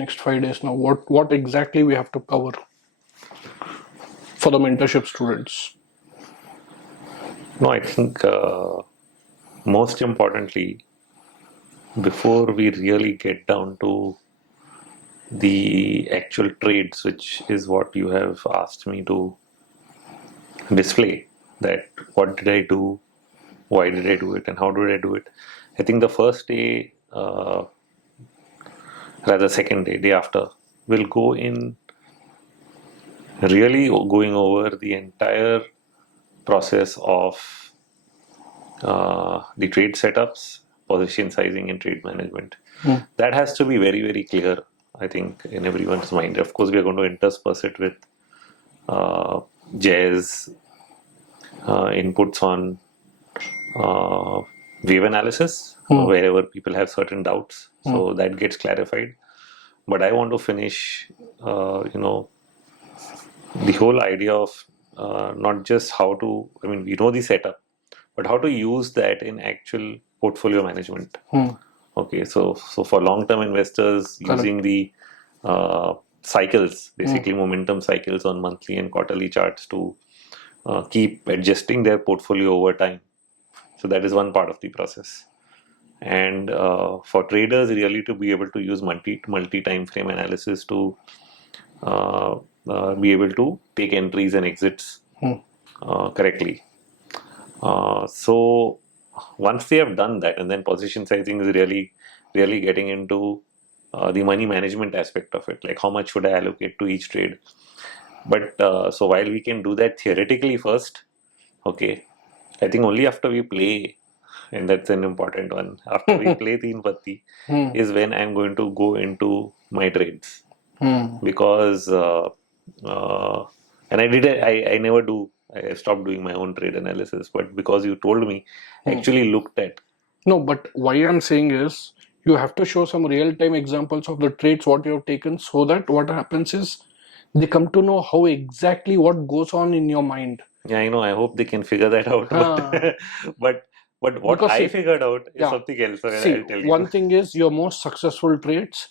next 5 days now? What exactly we have to cover for the mentorship students? No, I think most importantly, before we really get down to the actual trades, which is what you have asked me to display, that what did I do, why did I do it, and how did I do it. I think the first day, rather second day, day after, will go in really going over the entire process of the trade setups, position sizing, and trade management. That has to be very, very clear, I think, in everyone's mind. Of course, we are going to intersperse it with Jay's inputs on wave analysis, wherever people have certain doubts. So that gets clarified. But I want to finish, the whole idea of not just how to, we know the setup, but how to use that in actual portfolio management. Okay, so for long-term investors, using the cycles, basically momentum cycles on monthly and quarterly charts to keep adjusting their portfolio over time. So that is one part of the process. And for traders, really to be able to use multi time frame analysis to be able to take entries and exits correctly. So once they have done that, and then position sizing is really getting into the money management aspect of it, like how much should I allocate to each trade. But so while we can do that theoretically first, okay, I think only after we play, and that's an important one, after we play Teen Patti is when I'm going to go into my trades. Because and I never do, I stopped doing my own trade analysis, but because you told me, actually looked at. No, but why I'm saying is you have to show some real-time examples of the trades what you have taken, so that what happens is they come to know how exactly what goes on in your mind. Yeah, I know. I hope they can figure that out. But what Because I see, figured out is yeah, something else. see, I'll tell one you. thing is your most successful trades,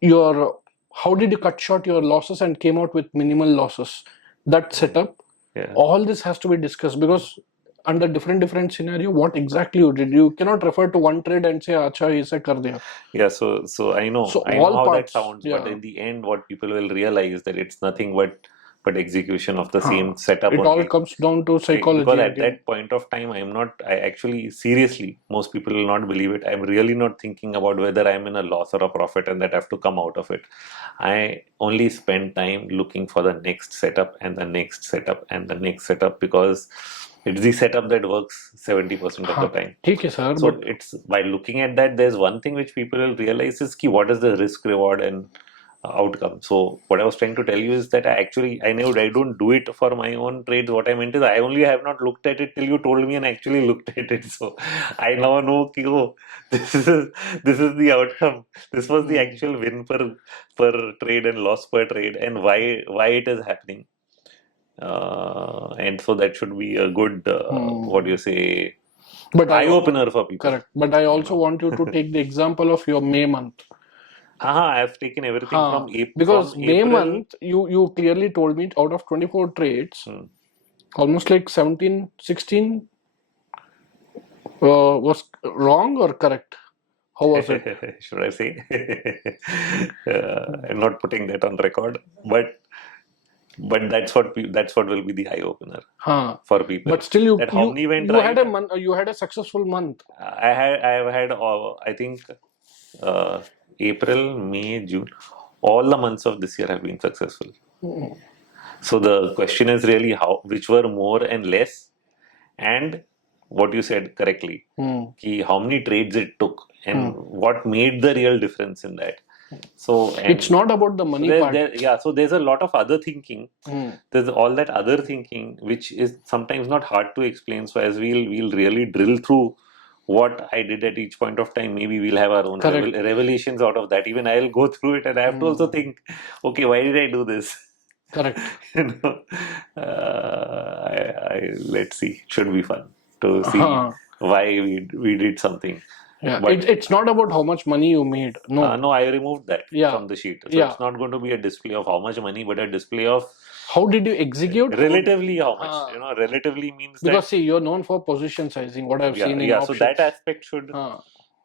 your how did you cut short your losses and came out with minimal losses? That setup, Yeah. all this has to be discussed, because under different scenario, what exactly you did, you cannot refer to one trade and say, "Acha, aisa kar diya." Yeah, so I know So I know all how that parts, sounds, but yeah. in the end, what people will realize that it's nothing but execution of the same setup It all only. comes down to Because psychology at again. that point of time, I actually, seriously, most people will not believe it. I'm really not thinking about whether I'm in a loss or a profit and that I have to come out of it. I only spend time looking for the next setup and the next setup and the next setup, because it's the setup that works 70% of the time. ठीक है sir, So but it's by looking at that, there's one thing which people will realize is ki what is the risk reward and outcome. So what I was trying to tell you is that I don't do it for my own trades. What I meant is I only have not looked at it till you told me and actually looked at it. So I now know ki, oh, this is the outcome. This was the actual win per trade and loss per trade, and why it is happening. And so that should be a good what do you say, but eye opener for people. correct. But I also want you to take the example of your May month. I've taken everything from Because May April. month, you clearly told me out of 24 trades, almost like 17, 16 was wrong or correct? How was it? Should I say? I'm not putting that on record, but that's what will be the eye opener for people. But still, you right? had a month. You had a successful month. I have had I think April, May, June, all the months of this year have been successful. So the question is really which were more and less, and what you said correctly, ki how many trades it took and what made the real difference in that. So it's not about the money part. So there's a lot of other thinking. There's all that other thinking which is sometimes not hard to explain. So as we'll really drill through what I did at each point of time, maybe we'll have our own revelations out of that. Even I'll go through it and I have to also think, okay, why did I do this? Correct. Let's see. It should be fun to see why we did something. Yeah, But it's not about how much money you made. No. no, I removed that Yeah. from the sheet. So Yeah. it's not going to be a display of how much money, but a display of How did you execute? relatively how much. Huh. You know, relatively means that. Because see, you're known for position sizing. What I've seen in Yeah. So that options. aspect should Huh.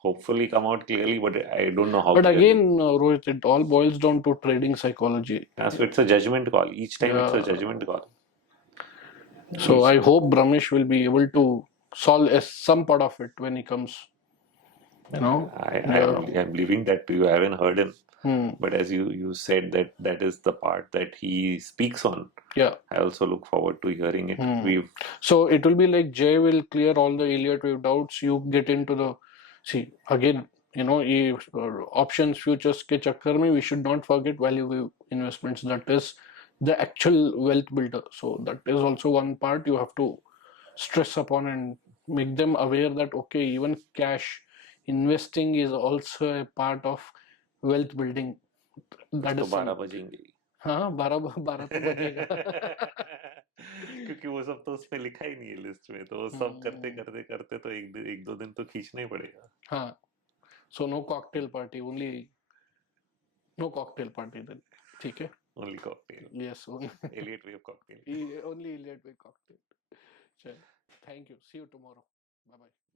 hopefully come out clearly, but I don't know how But clearly. again, Rohit, it all boils down to trading psychology. Yeah, so it's a judgment call. Each time it's a Yeah. judgment call. So I hope Brahmish will be able to solve some part of it when he comes. You know. I'm leaving that to you. I haven't heard him. Hmm. But as you said that is the part that he speaks on. Yeah. I also look forward to hearing it. So it will be like Jay will clear all the Elliott wave doubts. You get into the again. You know, if, options, futures के चक्कर में we should not forget value wave investments. That is the actual wealth builder. So that is also one part you have to stress upon and make them aware that okay, even cash investing is also a part of wealth building. That तो is 12 बजेंगे हाँ 12 तो बजेगा क्योंकि वो सब तो उसमें लिखा ही नहीं है लिस्ट में, तो वो सब करते करते करते तो एक दो दिन तो खींचना ही पड़ेगा. हाँ, so no cocktail party, only no cocktail party then. ठीक है? Only cocktail. Yes, only Elliott wave cocktail. only Elliott way cocktail. चल, thank you. See you tomorrow. Bye bye.